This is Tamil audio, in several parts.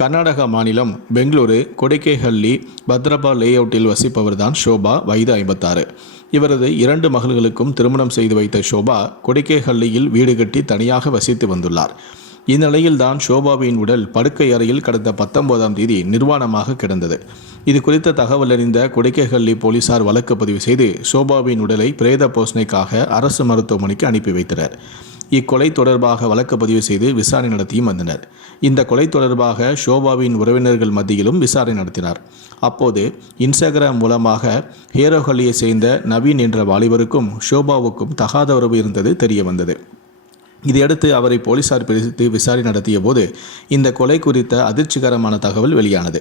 கர்நாடகா மாநிலம் பெங்களூரு கொடைக்கேஹள்ளி பத்ரபா லேஅவுட்டில் வசிப்பவர்தான் ஷோபா வயது ஐம்பத்தாறு. இவரது இரண்டு மகள்களுக்கும் திருமணம் செய்து வைத்த ஷோபா கொடைக்கேஹள்ளியில் வீடு கட்டி தனியாக வசித்து வந்துள்ளார். இந்நிலையில்தான் ஷோபாவின் உடல் படுக்கை அறையில் கடந்த பத்தொன்பதாம் தேதி நிர்வாணமாக கிடந்தது. இது குறித்த தகவல் அறிந்த கொடைக்கேஹள்ளி போலீசார் வழக்கு பதிவு செய்து ஷோபாவின் உடலை பிரேத போசனைக்காக அரசு மருத்துவமனைக்கு அனுப்பி வைத்தனர். இக்கொலை தொடர்பாக வழக்கு பதிவு செய்து விசாரணை நடத்தியும் வந்தனர். இந்த கொலை தொடர்பாக ஷோபாவின் உறவினர்கள் மத்தியிலும் விசாரணை நடத்தினார். அப்போது இன்ஸ்டாகிராம் மூலமாக ஹேரோஹள்ளியை சேர்ந்த நவீன் என்ற வாலிபருக்கும் ஷோபாவுக்கும் தகாத உறவு இருந்தது தெரிய வந்தது. இதையடுத்து அவரை போலீசார் பிடித்து விசாரணை நடத்திய போது இந்த கொலை குறித்த அதிர்ச்சிகரமான தகவல் வெளியானது.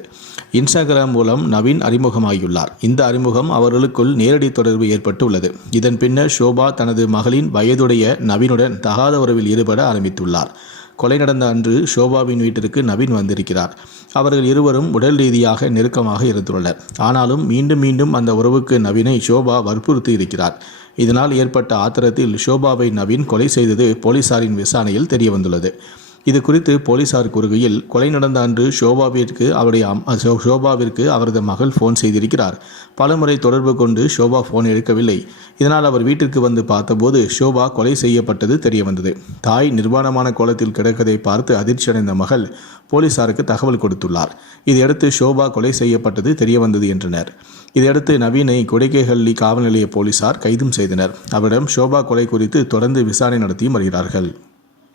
இன்ஸ்டாகிராம் மூலம் நவீன் அறிமுகமாகியுள்ளார். இந்த அறிமுகம் அவர்களுக்குள் நேரடி தொடர்பு ஏற்பட்டுள்ளது. இதன் பின்னர் ஷோபா தனது மகளின் வயதுடைய நவீனுடன் தகாத உறவில் ஈடுபட ஆரம்பித்துள்ளார். கொலை நடந்த அன்று ஷோபாவின் வீட்டிற்கு நவீன் வந்திருக்கிறார். அவர்கள் இருவரும் உடல் ரீதியாக நெருக்கமாக இருந்துள்ளனர். ஆனாலும் மீண்டும் மீண்டும் அந்த உறவுக்கு நவீனை ஷோபா வற்புறுத்தி இருக்கிறார். இதனால் ஏற்பட்ட ஆத்திரத்தில் ஷோபாவை நவீன் கொலை செய்தது போலீசாரின் விசாரணையில் தெரியவந்துள்ளது. இது குறித்து போலீசார் கூறுகையில் கொலை நடந்த அன்று ஷோபாவிற்கு அவருடைய ஷோ- ஷோபாவிற்கு அவரது மகள் ஃபோன் செய்திருக்கிறார். பலமுறை தொடர்பு கொண்டு ஷோபா ஃபோன் எடுக்கவில்லை. இதனால் அவர் வீட்டிற்கு வந்து பார்த்தபோது ஷோபா கொலை செய்யப்பட்டது தெரிய வந்தது தாய் நிர்வாணமான கோலத்தில் கிடக்கதை பார்த்து அதிர்ச்சியடைந்த மகள் போலீசாருக்கு தகவல் கொடுத்துள்ளார். இதையடுத்து ஷோபா கொலை செய்யப்பட்டது தெரிய வந்தது என்றனர். இதையடுத்து நவீனை கொடைக்கேஹள்ளி காவல் நிலைய போலீசார் கைதும் செய்தனர். அவரிடம் ஷோபா கொலை குறித்து தொடர்ந்து விசாரணை நடத்தியும் வருகிறார்கள்.